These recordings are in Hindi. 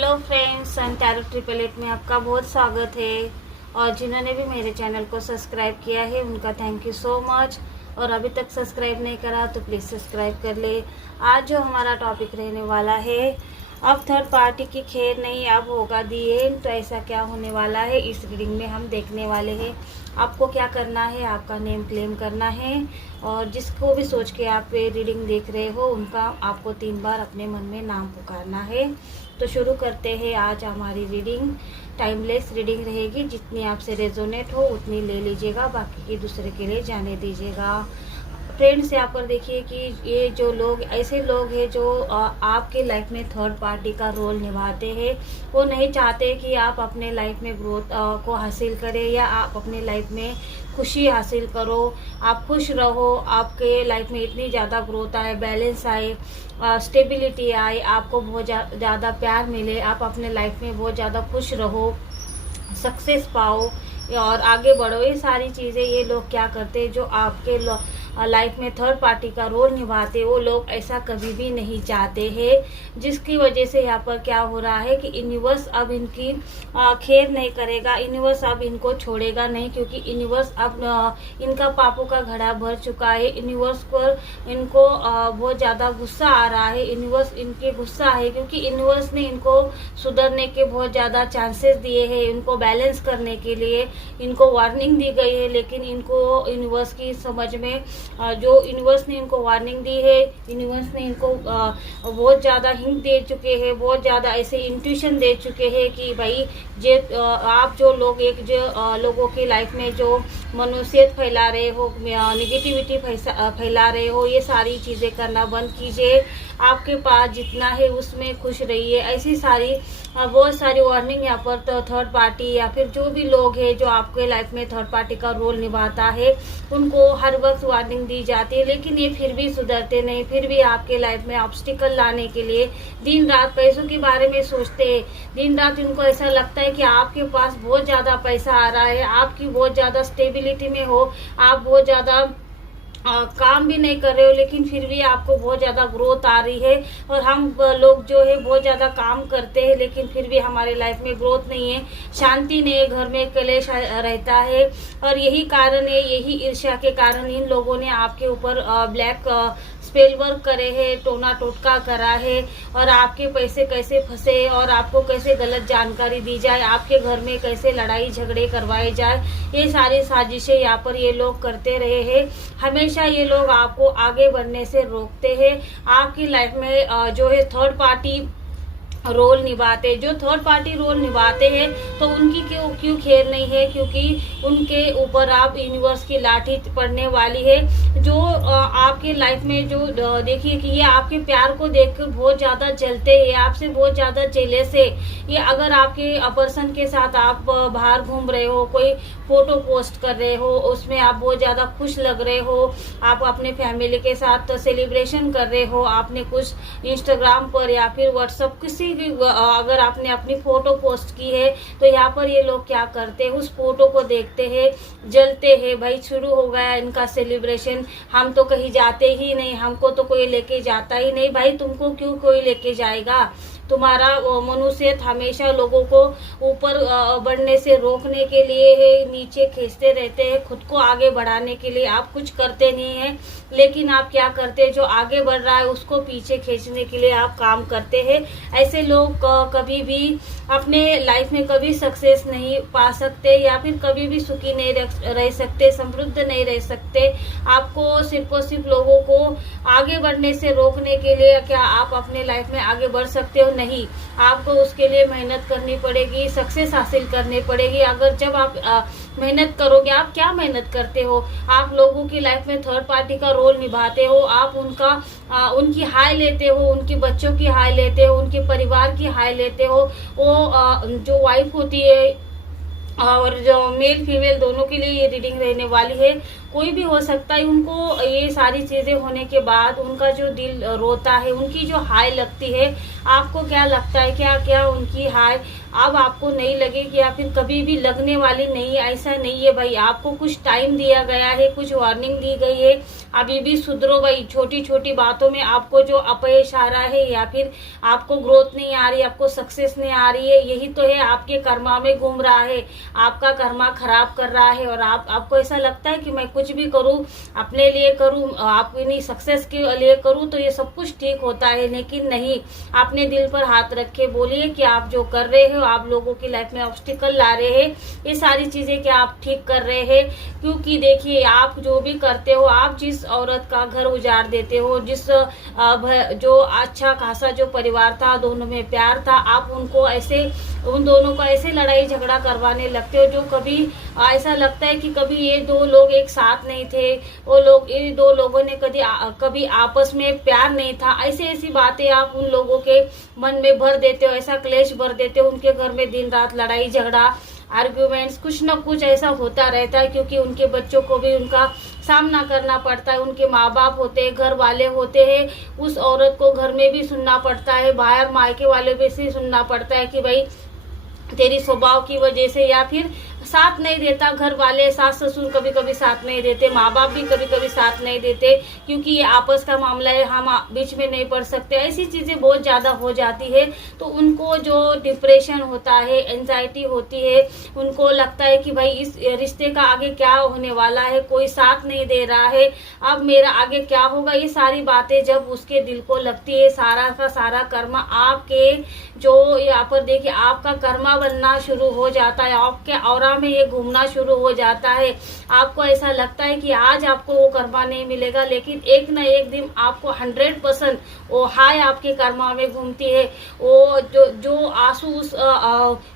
हेलो फ्रेंड्स, सन टैरो 888 में आपका बहुत स्वागत है। और जिन्होंने भी मेरे चैनल को सब्सक्राइब किया है उनका थैंक यू सो मच। और अभी तक सब्सक्राइब नहीं करा तो प्लीज़ सब्सक्राइब कर ले। आज जो हमारा टॉपिक रहने वाला है, अब थर्ड पार्टी की खैर नहीं अब होगा दी एंड। तो ऐसा क्या होने वाला है इस रीडिंग में हम देखने वाले हैं। आपको क्या करना है, आपका नेम क्लेम करना है और जिसको भी सोच के आप ये रीडिंग देख रहे हो उनका आपको 3 बार अपने मन में नाम पुकारना है। तो शुरू करते हैं आज हमारी रीडिंग। टाइमलेस रीडिंग रहेगी, जितनी आपसे रेजोनेट हो उतनी ले लीजिएगा, बाकी की दूसरे के लिए जाने दीजिएगा। फ्रेंड्स, यहाँ पर देखिए कि ये जो लोग ऐसे लोग हैं जो आपके लाइफ में थर्ड पार्टी का रोल निभाते हैं। वो नहीं चाहते कि आप अपने लाइफ में ग्रोथ को हासिल करें या आप अपने लाइफ में खुशी हासिल करो, आप खुश रहो, आपके लाइफ में इतनी ज़्यादा ग्रोथ आए, बैलेंस आए, स्टेबिलिटी आए, आपको बहुत ज़्यादा प्यार मिले, आप अपने लाइफ में बहुत ज़्यादा खुश रहो, सक्सेस पाओ और आगे बढ़ो। ये सारी चीज़ें ये लोग क्या करते हैं, जो आपके लाइफ में थर्ड पार्टी का रोल निभाते, वो लोग ऐसा कभी भी नहीं चाहते हैं। जिसकी वजह से यहाँ पर क्या हो रहा है कि यूनिवर्स अब इनकी खैर नहीं करेगा, यूनिवर्स अब इनको छोड़ेगा नहीं, क्योंकि यूनिवर्स अब इनका पापों का घड़ा भर चुका है। यूनिवर्स पर इनको बहुत ज़्यादा गुस्सा आ रहा है। यूनिवर्स इनके गुस्सा है क्योंकि यूनिवर्स ने इनको सुधरने के बहुत ज़्यादा चांसेस दिए हैं, इनको बैलेंस करने के लिए इनको वार्निंग दी गई है, लेकिन इनको यूनिवर्स की समझ में जो यूनिवर्स ने इनको वार्निंग दी है, यूनिवर्स ने इनको बहुत ज़्यादा हिंट दे चुके हैं, बहुत ज़्यादा ऐसे इंट्यूशन दे चुके हैं कि भाई आप जो लोग लोगों की लाइफ में जो मनुष्यत फैला रहे हो, निगेटिविटी फैला रहे हो, ये सारी चीज़ें करना बंद कीजिए। आपके पास जितना है उसमें खुश रहिए। ऐसी सारी बहुत सारी वार्निंग यहाँ पर तो थर्ड पार्टी या फिर जो भी लोग हैं जो आपके लाइफ में थर्ड पार्टी का रोल निभाता है उनको हर वक्त वार्निंग दी जाती है, लेकिन ये फिर भी सुधरते नहीं, फिर भी आपके लाइफ में ऑब्स्टिकल लाने के लिए दिन रात पैसों के बारे में सोचते हैं। दिन रात इनको ऐसा लगता है कि आपके पास बहुत ज़्यादा पैसा आ रहा है, आपकी बहुत ज़्यादा स्टेबिलिटी में हो, आप बहुत ज़्यादा काम भी नहीं कर रहे हो, लेकिन फिर भी आपको बहुत ज़्यादा ग्रोथ आ रही है। और हम लोग जो है बहुत ज़्यादा काम करते हैं लेकिन फिर भी हमारे लाइफ में ग्रोथ नहीं है, शांति नहीं है, घर में कलेश रहता है। और यही कारण है, यही ईर्ष्या के कारण इन लोगों ने आपके ऊपर ब्लैक स्पेल वर्क करे है, टोना टोटका करा है और आपके पैसे कैसे फंसे और आपको कैसे गलत जानकारी दी जाए, आपके घर में कैसे लड़ाई झगड़े करवाए जाए, ये सारी साजिशें यहाँ पर ये लोग करते रहे हैं। हमेशा ये लोग आपको आगे बढ़ने से रोकते हैं। आपकी लाइफ में जो है थर्ड पार्टी रोल निभाते, जो थर्ड पार्टी रोल निभाते हैं तो उनकी क्यों खैर नहीं है, क्योंकि उनके ऊपर आप यूनिवर्स की लाठी पड़ने वाली है। जो आपके लाइफ में जो देखिए कि ये आपके प्यार को देखकर बहुत ज़्यादा जलते हैं, आपसे बहुत ज़्यादा जेलस है। ये अगर आपके पर्सन के साथ आप बाहर घूम रहे हो, कोई फोटो पोस्ट कर रहे हो, उसमें आप बहुत ज़्यादा खुश लग रहे हो, आप अपने फैमिली के साथ सेलिब्रेशन कर रहे हो, आपने कुछ इंस्टाग्राम पर या फिर व्हाट्सएप किसी भी अगर आपने अपनी फोटो पोस्ट की है तो यहाँ पर ये लोग क्या करते हैं, उस फोटो को देखते हैं, जलते हैं। भाई शुरू हो गया इनका सेलिब्रेशन, हम तो कहीं जाते ही नहीं, हमको तो कोई लेके जाता ही नहीं। भाई तुमको क्यों कोई लेके जाएगा? तुम्हारा मनुष्यत हमेशा लोगों को ऊपर बढ़ने से रोकने के लिए है, नीचे खींचते रहते हैं, खुद को आगे बढ़ाने के लिए आप कुछ करते नहीं हैं। लेकिन आप क्या करते हैं, जो आगे बढ़ रहा है उसको पीछे खींचने के लिए आप काम करते हैं। ऐसे लोग कभी भी अपने लाइफ में कभी सक्सेस नहीं पा सकते या फिर कभी भी सुखी नहीं रह सकते, समृद्ध नहीं रह सकते। आपको सिर्फ और सिर्फ लोगों को आगे बढ़ने से रोकने के लिए क्या आप अपने लाइफ में आगे बढ़ सकते हो? नहीं, आपको उसके लिए मेहनत करनी पड़ेगी, सक्सेस हासिल करनी पड़ेगी। अगर जब आप मेहनत करोगे, आप क्या मेहनत करते हो? आप लोगों की लाइफ में थर्ड पार्टी का रोल निभाते हो, आप उनकी हाय लेते हो, उनके बच्चों की हाय लेते हो, उनके परिवार की हाय लेते हो। वो जो वाइफ होती है और जो मेल फीमेल दोनों के लिए ये रीडिंग रहने वाली है, कोई भी हो सकता है। उनको ये सारी चीज़ें होने के बाद उनका जो दिल रोता है, उनकी जो हाय लगती है, आपको क्या लगता है क्या क्या उनकी हाय अब आपको नहीं लगेगी या फिर कभी भी लगने वाली नहीं है, ऐसा नहीं है भाई। आपको कुछ टाइम दिया गया है, कुछ वार्निंग दी गई है, अभी भी सुधरो भाई। छोटी छोटी बातों में आपको जो अपयश आ रहा है या फिर आपको ग्रोथ नहीं आ रही, आपको सक्सेस नहीं आ रही है, यही तो है आपके कर्मा में घूम रहा है, आपका कर्मा खराब कर रहा है। और आपको ऐसा लगता है कि मैं कुछ भी करूं, अपने लिए करूं, अपनी सक्सेस के लिए करूं तो ये सब कुछ ठीक होता है, लेकिन नहीं। आपने दिल पर हाथ रख के बोलिए कि आप जो कर रहे हो, आप लोगों की लाइफ में ऑब्स्टिकल ला रहे हैं, ये सारी चीजें क्या आप ठीक कर रहे हैं। क्योंकि देखिए, आप जो भी करते हो, आप जिस औरत का घर उजाड़ देते हो, जिस जो अच्छा खासा जो परिवार था, दोनों में प्यार था, आप उनको ऐसे, उन दोनों को ऐसे लड़ाई झगड़ा करवाने लगते हो जो कभी ऐसा लगता है कि कभी ये दो लोग एक साथ नहीं थे, वो लोग, ये दो लोगों ने कभी आपस में प्यार नहीं था। ऐसी बातें आप उन लोगों के मन में भर देते हो, ऐसा क्लेश भर देते हो। उनके घर में दिन रात लड़ाई झगड़ा, आर्ग्यूमेंट्स, कुछ न कुछ ऐसा होता रहता है, क्योंकि उनके बच्चों को भी उनका सामना करना पड़ता है। उनके माँ बाप होते हैं, घर वाले होते हैं, उस औरत को घर में भी सुनना पड़ता है, बाहर मायके वाले भी से सुनना पड़ता है कि भाई तेरी स्वभाव की वजह से, या फिर साथ नहीं देता घर वाले, सास ससुर कभी कभी साथ नहीं देते, माँ बाप भी कभी कभी साथ नहीं देते, क्योंकि ये आपस का मामला है, हम बीच में नहीं पड़ सकते। ऐसी चीजें बहुत ज्यादा हो जाती है, तो उनको जो डिप्रेशन होता है, एंजाइटी होती है, उनको लगता है कि भाई इस रिश्ते का आगे क्या होने वाला है, कोई साथ नहीं दे रहा है, अब मेरा आगे क्या होगा। ये सारी बातें जब उसके दिल को लगती है, सारा का सारा कर्मा आपके जो यहाँ पर देखिए आपका कर्मा बनना शुरू हो जाता है, आपके ऑरा में ये घूमना शुरू हो जाता है। आपको ऐसा लगता है कि आज आपको वो कर्मा नहीं मिलेगा, लेकिन एक न एक दिन आपको 100% वो हाय आपके कर्मा में घूमती है। वो जो आंसू उस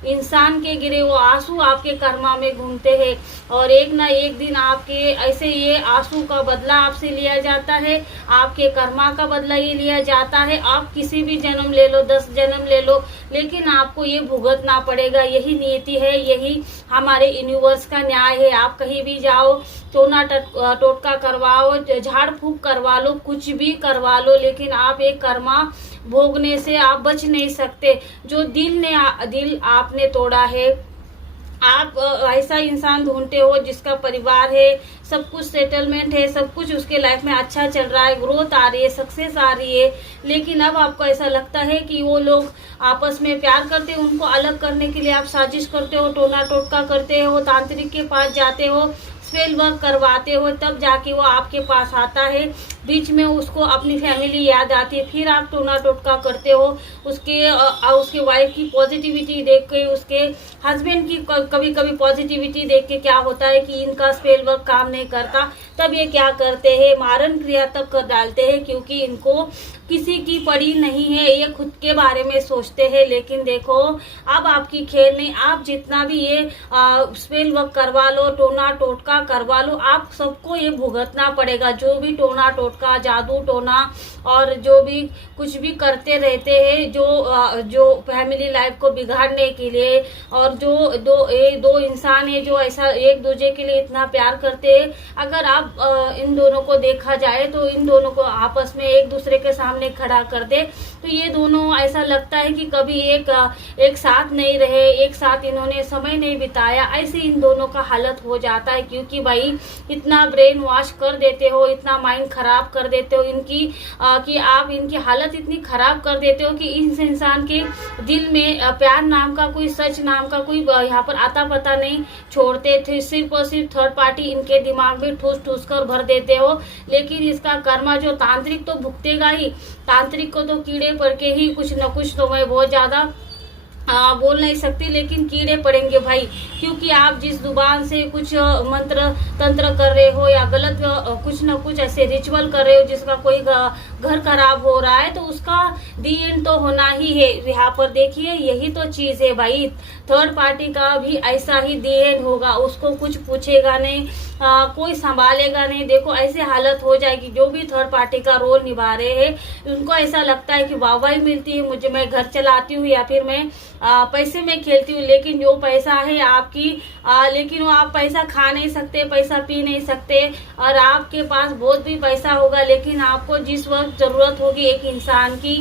इंसान के गिरे, वो आंसू आपके कर्मा में घूमते हैं, और एक न एक दिन आपके ऐसे ये आंसू का बदला आपसे लिया जाता है, आपके कर्मा का बदला ये लिया जाता है। आप किसी भी जन्म ले लो, 10 जन्म ले लो, लेकिन आपको ये भुगतना पड़ेगा। यही नियति है, यही हमारे यूनिवर्स का न्याय है। आप कहीं भी जाओ, टोना टोटका करवाओ, झाड़ फूक करवा लो, कुछ भी करवा लो, लेकिन आप एक कर्मा भोगने से आप बच नहीं सकते। जो दिल आपने तोड़ा है, आप ऐसा इंसान ढूंढते हो जिसका परिवार है, सब कुछ सेटलमेंट है, सब कुछ उसके लाइफ में अच्छा चल रहा है, ग्रोथ आ रही है, सक्सेस आ रही है, लेकिन अब आपको ऐसा लगता है कि वो लोग आपस में प्यार करते हैं, उनको अलग करने के लिए आप साजिश करते हो, टोना टोटका करते हो, तांत्रिक के पास जाते हो, स्पेल वर्क करवाते हो, तब जाके वो आपके पास आता है। बीच में उसको अपनी फैमिली याद आती है, फिर आप टोना टोटका करते हो, उसके वाइफ की पॉजिटिविटी देख के, उसके हस्बैंड की कभी कभी पॉजिटिविटी देख के क्या होता है कि इनका स्पेल वर्क काम नहीं करता, तब ये क्या करते हैं, मारण क्रिया तक कर डालते हैं, क्योंकि इनको किसी की पड़ी नहीं है, ये खुद के बारे में सोचते हैं। लेकिन देखो, अब आपकी खेल नहीं, आप जितना भी ये स्पेल वर्क करवा लो, टोना टोटका करवा लो, आप सबको ये भुगतना पड़ेगा। जो भी टोना टोटका, जादू टोना और जो भी कुछ भी करते रहते हैं, जो फैमिली लाइफ को बिगाड़ने के लिए, और जो दो इंसान है जो ऐसा एक दूसरे के लिए इतना प्यार करते हैं, अगर आप इन दोनों को देखा जाए तो इन दोनों को आपस में एक दूसरे के सामने खड़ा कर दे तो ये दोनों ऐसा लगता है कि कभी एक साथ नहीं रहे, एक साथ इन्होंने समय नहीं बिताया, ऐसे इन दोनों का हालत हो जाता है। क्योंकि भाई इतना ब्रेन वॉश कर देते हो, इतना माइंड खराब कर देते हो इनकी, कि आप इनकी हालत इतनी खराब कर देते हो कि इस इंसान के दिल में प्यार नाम का कोई, सच नाम का कोई यहाँ पर आता पता नहीं छोड़ते थे, सिर्फ और सिर्फ थर्ड पार्टी इनके दिमाग में ठूस कर भर देते हो। लेकिन इसका कर्मा जो तांत्रिक तो भुगतेगा ही, तांत्रिक को तो कीड़े पड़ के ही कुछ न कुछ, तो मैं बहुत ज्यादा बोल नहीं सकती, लेकिन कीड़े पड़ेंगे भाई, क्योंकि आप जिस जुबान से कुछ मंत्र तंत्र कर रहे हो या गलत कुछ न कुछ ऐसे रिचुअल कर रहे हो जिसका कोई घर खराब हो रहा है, तो उसका दी एंड तो होना ही है। यहाँ पर देखिए, यही तो चीज है भाई, थर्ड पार्टी का भी ऐसा ही दी एंड होगा, उसको कुछ पूछेगा नहीं, कोई संभालेगा नहीं। देखो ऐसे हालत हो जाएगी, जो भी थर्ड पार्टी का रोल निभा रहे हैं उनको ऐसा लगता है कि वाहवाही मिलती है मुझे, मैं घर चलाती हूँ या फिर मैं पैसे में खेलती हूँ, लेकिन जो पैसा है आपकी, लेकिन वो आप पैसा खा नहीं सकते, पैसा पी नहीं सकते, और आपके पास बहुत भी पैसा होगा, लेकिन आपको जिस वक्त जरूरत होगी एक इंसान की,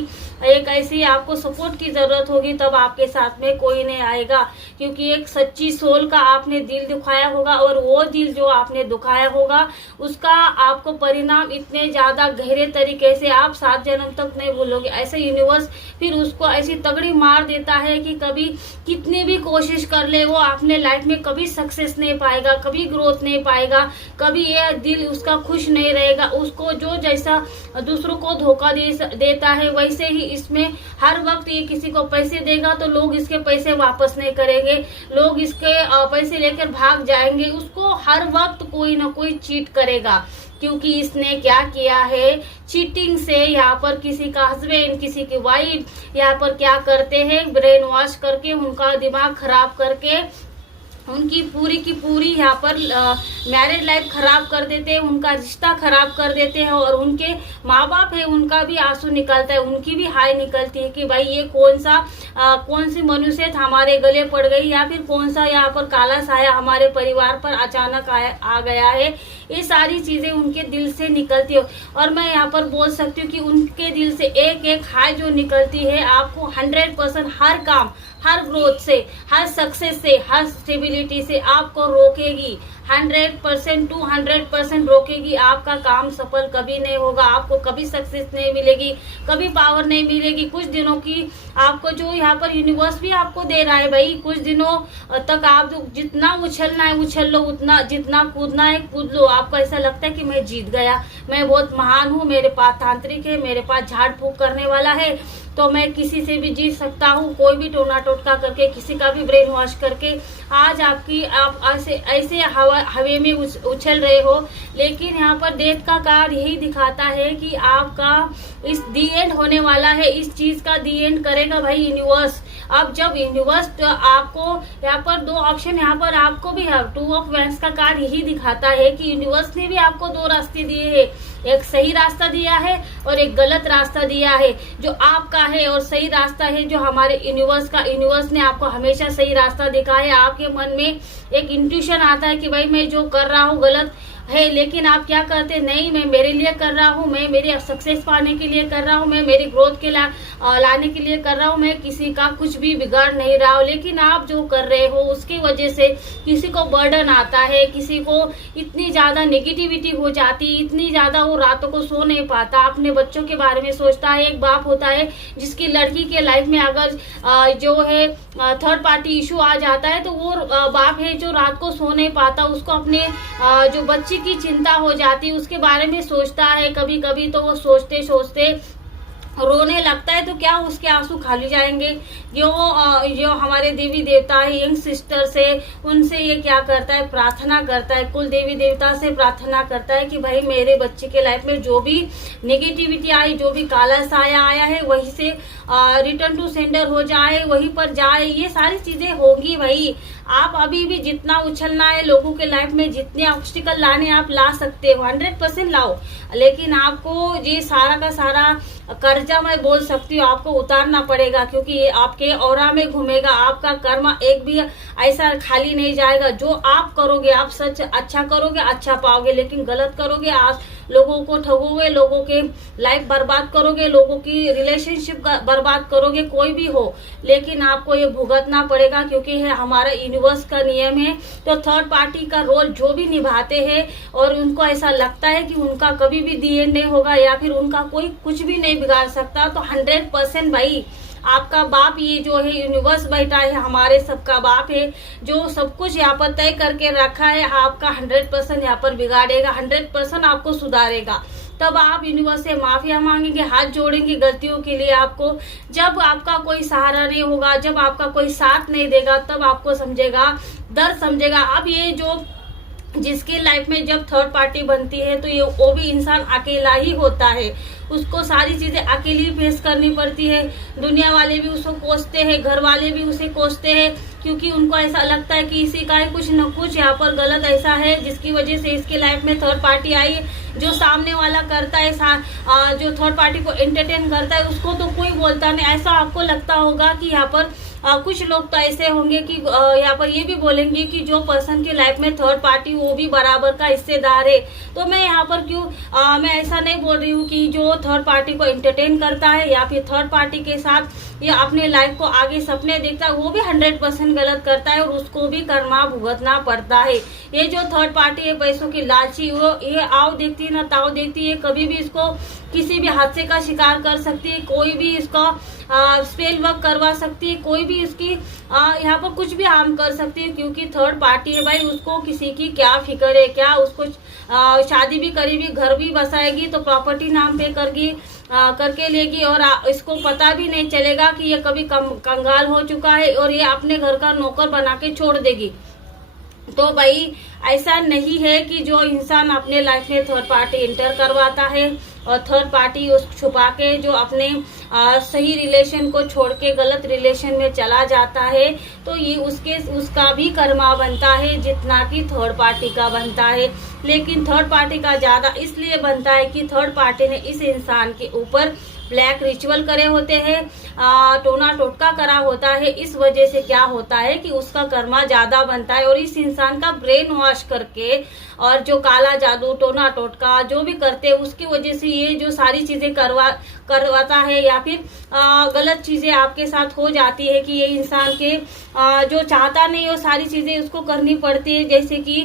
एक ऐसी आपको सपोर्ट की जरूरत होगी, तब आपके साथ में कोई नहीं आएगा। क्योंकि एक सच्ची सोल का आपने दिल दुखाया होगा, और वो दिल जो आपने दुखाया होगा उसका आपको परिणाम इतने ज्यादा गहरे तरीके से आप 7 जन्म तक नहीं भूलोगे। ऐसे यूनिवर्स फिर उसको ऐसी तगड़ी मार देता है कि कभी कितनी भी कोशिश कर ले वो अपने लाइफ में कभी सक्सेस नहीं पाएगा, कभी ग्रोथ नहीं पाएगा, कभी ये दिल उसका खुश नहीं रहेगा। उसको जो जैसा दूसरों को धोखा देता है, वैसे ही इसमें हर वक्त ये किसी को पैसे देगा तो लोग इसके पैसे वापस नहीं करेंगे, लोग इसके पैसे लेकर भाग जाएंगे। उसको हर वक्त कोई ना कोई चीट करेगा, क्योंकि इसने क्या किया है, चीटिंग से यहाँ पर किसी का हस्बैंड, किसी की वाइफ यहाँ पर क्या करते हैं, ब्रेन वॉश करके उनका दिमाग खराब करके उनकी पूरी की पूरी यहाँ पर मैरिड लाइफ खराब कर देते हैं, उनका रिश्ता खराब कर देते हैं। और उनके माँ बाप है उनका भी आंसू निकलता है, उनकी भी हाय निकलती है कि भाई ये कौन सी मनुष्य हमारे गले पड़ गई, या फिर कौन सा यहाँ पर काला साया हमारे परिवार पर अचानक आ गया है। ये सारी चीजें उनके दिल से निकलती है। और मैं यहाँ पर बोल सकती हूँ कि उनके दिल से एक एक हाय जो निकलती है आपको 100% हर काम, हर ग्रोथ से, हर सक्सेस से, हर स्टेबिलिटी से आपको रोकेगी। 100% to 100% रोकेगी। आपका काम सफल कभी नहीं होगा, आपको कभी सक्सेस नहीं मिलेगी, कभी पावर नहीं मिलेगी। कुछ दिनों की आपको जो यहाँ पर यूनिवर्स भी आपको दे रहा है भाई, कुछ दिनों तक आप जितना उछलना है उछल लो, उतना जितना कूदना है कूद लो। आपको ऐसा लगता है कि मैं जीत गया, मैं बहुत महान हूँ, मेरे पास तांत्रिक है, मेरे पास झाड़ फूक करने वाला है, तो मैं किसी से भी जीत सकता हूँ। कोई भी टोना टोटका करके, किसी का भी ब्रेन वॉश करके आज आप ऐसे हवे में उछल रहे हो। लेकिन यहाँ पर डेथ का कार्ड यही दिखाता है कि आपका इस दी एंड होने वाला है, इस चीज का दी एंड करेगा भाई यूनिवर्स। अब जब यूनिवर्स आपको यहाँ पर 2 ऑप्शन, यहाँ पर आपको भी है 2 ऑफ वैंड्स का कार्ड यही दिखाता है कि यूनिवर्स ने भी आपको 2 रास्ते दिए हैं, एक सही रास्ता दिया है और एक गलत रास्ता दिया है। जो आपका है और सही रास्ता है जो हमारे यूनिवर्स का, यूनिवर्स ने आपको हमेशा सही रास्ता दिखाया है। आपके मन में एक इंट्यूशन आता है कि भाई मैं जो कर रहा हूँ गलत है, लेकिन आप क्या करते, नहीं मैं मेरे लिए कर रहा हूँ, मैं मेरी सक्सेस पाने के लिए कर रहा हूँ, मैं मेरी ग्रोथ के लाने के लिए कर रहा हूँ, मैं किसी का कुछ भी बिगाड़ नहीं रहा हूँ। लेकिन आप जो कर रहे हो उसकी वजह से किसी को बर्डन आता है, किसी को इतनी ज्यादा नेगेटिविटी हो जाती, इतनी ज्यादा वो रातों को सो नहीं पाता, अपने बच्चों के बारे में सोचता है। एक बाप होता है जिसकी लड़की के लाइफ में अगर जो है थर्ड पार्टी इशू आ जाता है, तो वो बाप है जो रात को सो नहीं पाता, उसको अपने जो बच्चे की चिंता हो जाती है, उसके बारे में सोचता है। कभी कभी तो वो सोचते सोचते रोने लगता है, तो क्या उसके आंसू खाली जाएंगे? जो हमारे देवी देवता है, यंग सिस्टर से, उनसे ये क्या करता है, प्रार्थना करता है, कुल देवी देवता से प्रार्थना करता है कि भाई मेरे बच्चे के लाइफ में जो भी नेगेटिविटी आई, जो भी काला साया आया है, वही से रिटर्न टू सेंडर हो जाए, वहीं पर जाए। ये सारी चीजें होगी भाई। आप अभी भी जितना उछलना है लोगों के लाइफ में, जितने ऑब्स्टिकल लाने आप ला सकते हो 100% लाओ, लेकिन आपको ये सारा का सारा कर्जा मैं बोल सकती हूँ आपको उतारना पड़ेगा, क्योंकि ये आपके ऑरा में घूमेगा। आपका कर्म एक भी ऐसा खाली नहीं जाएगा। जो आप करोगे, आप सच अच्छा करोगे अच्छा पाओगे, लेकिन गलत करोगे आप लोगों को ठगोगे, लोगों के लाइफ बर्बाद करोगे, लोगों की रिलेशनशिप बर्बाद करोगे, कोई भी हो, लेकिन आपको ये भुगतना पड़ेगा, क्योंकि है हमारा यूनिवर्स का नियम है। तो थर्ड पार्टी का रोल जो भी निभाते हैं और उनको ऐसा लगता है कि उनका कभी भी दी एंड नहीं होगा, या फिर उनका कोई कुछ भी नहीं बिगाड़ सकता, तो 100% भाई आपका बाप, ये जो है यूनिवर्स बैठा है, हमारे सबका बाप है, जो सब कुछ यहाँ पर तय करके रखा है, आपका 100% यहाँ पर बिगाड़ेगा, 100% आपको सुधारेगा। तब आप यूनिवर्स से माफिया मांगेंगे, हाथ जोड़ेंगे गलतियों के लिए। आपको जब आपका कोई सहारा नहीं होगा, जब आपका कोई साथ नहीं देगा, तब आपको समझेगा, दर्द समझेगा। अब ये जो जिसकी लाइफ में जब थर्ड पार्टी बनती है, तो ये वो भी इंसान अकेला ही होता है, उसको सारी चीजें अकेली फेस करनी पड़ती है। दुनिया वाले भी उसको कोसते हैं, घर वाले भी उसे कोसते हैं, क्योंकि उनको ऐसा लगता है कि इसी का कुछ न कुछ यहाँ पर गलत ऐसा है, जिसकी वजह से इसके लाइफ में थर्ड पार्टी आई। जो सामने वाला करता है, जो थर्ड पार्टी को एंटरटेन करता है, उसको तो कोई बोलता नहीं। ऐसा आपको लगता होगा कि यहाँ पर कुछ लोग तो ऐसे होंगे कि यहाँ पर ये भी बोलेंगे कि जो पर्सन की लाइफ में थर्ड पार्टी वो भी बराबर का हिस्सेदार है। तो मैं यहाँ पर क्यों मैं ऐसा नहीं बोल रही हूँ कि जो थर्ड पार्टी को एंटरटेन करता है या फिर थर्ड पार्टी के साथ या अपने लाइफ को आगे सपने देखता है वो भी 100% गलत करता है और उसको भी कर्मा भुगतना पड़ता है। ये जो थर्ड पार्टी है पैसों की लालची, वो ये आओ देखती है ना ताओ देखती है, कभी भी इसको किसी भी हादसे का शिकार कर सकती है, कोई भी इसका स्पेल वर्क करवा सकती है, कोई भी इसकी यहाँ पर कुछ भी हार्म कर सकती है, क्योंकि थर्ड पार्टी है भाई। उसको किसी की क्या फिक्र है, क्या उसको शादी भी करेगी, घर भी बसाएगी तो प्रॉपर्टी नाम पे करके लेगी और इसको पता भी नहीं चलेगा कि ये कभी कंगाल हो चुका है और ये अपने घर का नौकर बना के छोड़ देगी। तो भाई ऐसा नहीं है कि जो इंसान अपने लाइफ में थर्ड पार्टी इंटर करवाता है और थर्ड पार्टी उस छुपा के जो अपने सही रिलेशन को छोड़ के गलत रिलेशन में चला जाता है, तो ये उसका भी कर्मा बनता है जितना कि थर्ड पार्टी का बनता है। लेकिन थर्ड पार्टी का ज्यादा इसलिए बनता है कि थर्ड पार्टी ने इस इंसान के ऊपर ब्लैक रिचुअल करे होते हैं, टोना टोटका करा होता है। इस वजह से क्या होता है कि उसका कर्मा ज्यादा बनता है और इस इंसान का ब्रेन वॉश करके और जो काला जादू टोना टोटका जो भी करते हैं उसकी वजह से ये जो सारी चीजें करवाता है या फिर गलत चीजें आपके साथ हो जाती है कि ये इंसान के जो चाहता नहीं वो सारी चीजें उसको करनी पड़ती है। जैसे कि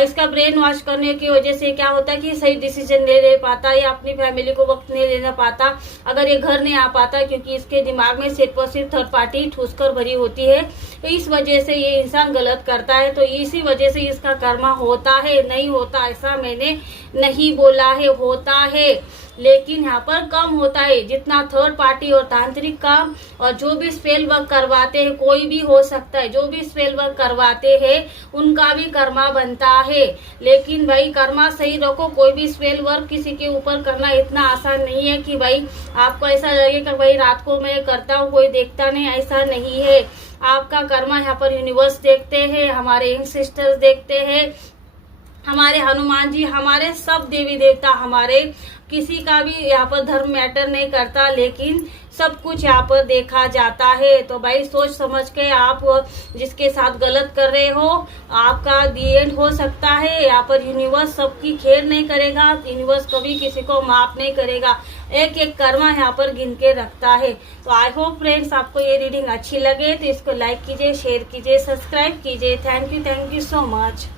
इसका ब्रेन वॉश करने की वजह से क्या होता है कि सही डिसीजन ले पाता या अपनी फैमिली को वक्त नहीं लेना पाता, अगर ये घर नहीं आ पाता, क्योंकि इसके दिमाग में सिर्फ और सिर्फ थर्ड पार्टी ठूसकर भरी होती है। तो इस वजह से ये इंसान गलत करता है। तो इसी वजह से इसका कर्मा होता है, नहीं होता ऐसा मैंने नहीं बोला है, होता है लेकिन यहाँ पर कम होता है। जितना थर्ड पार्टी और तांत्रिक काम और जो भी स्पेल वर्क करवाते हैं, कोई भी हो सकता है, जो भी स्पेल वर्क करवाते हैं उनका भी कर्मा बनता है। लेकिन भाई कर्मा सही रखो, कोई भी स्पेल वर्क किसी के ऊपर करना इतना आसान नहीं है कि भाई आपको ऐसा लगे कि भाई रात को मैं करता हूँ कोई देखता नहीं, ऐसा नहीं है। आपका कर्मा यहाँ पर यूनिवर्स देखते हैं, हमारे एंसेस्टर्स देखते हैं, हमारे हनुमान जी, हमारे सब देवी देवता, हमारे किसी का भी यहाँ पर धर्म मैटर नहीं करता, लेकिन सब कुछ यहाँ पर देखा जाता है। तो भाई सोच समझ के आप जिसके साथ गलत कर रहे हो आपका दी एंड हो सकता है। यहाँ पर यूनिवर्स सबकी खेर नहीं करेगा, यूनिवर्स कभी किसी को माफ नहीं करेगा, एक एक कर्मा यहाँ पर गिन के रखता है। तो आई होप फ्रेंड्स आपको ये रीडिंग अच्छी लगे तो इसको लाइक कीजिए, शेयर कीजिए, सब्सक्राइब कीजिए। Thank you so much.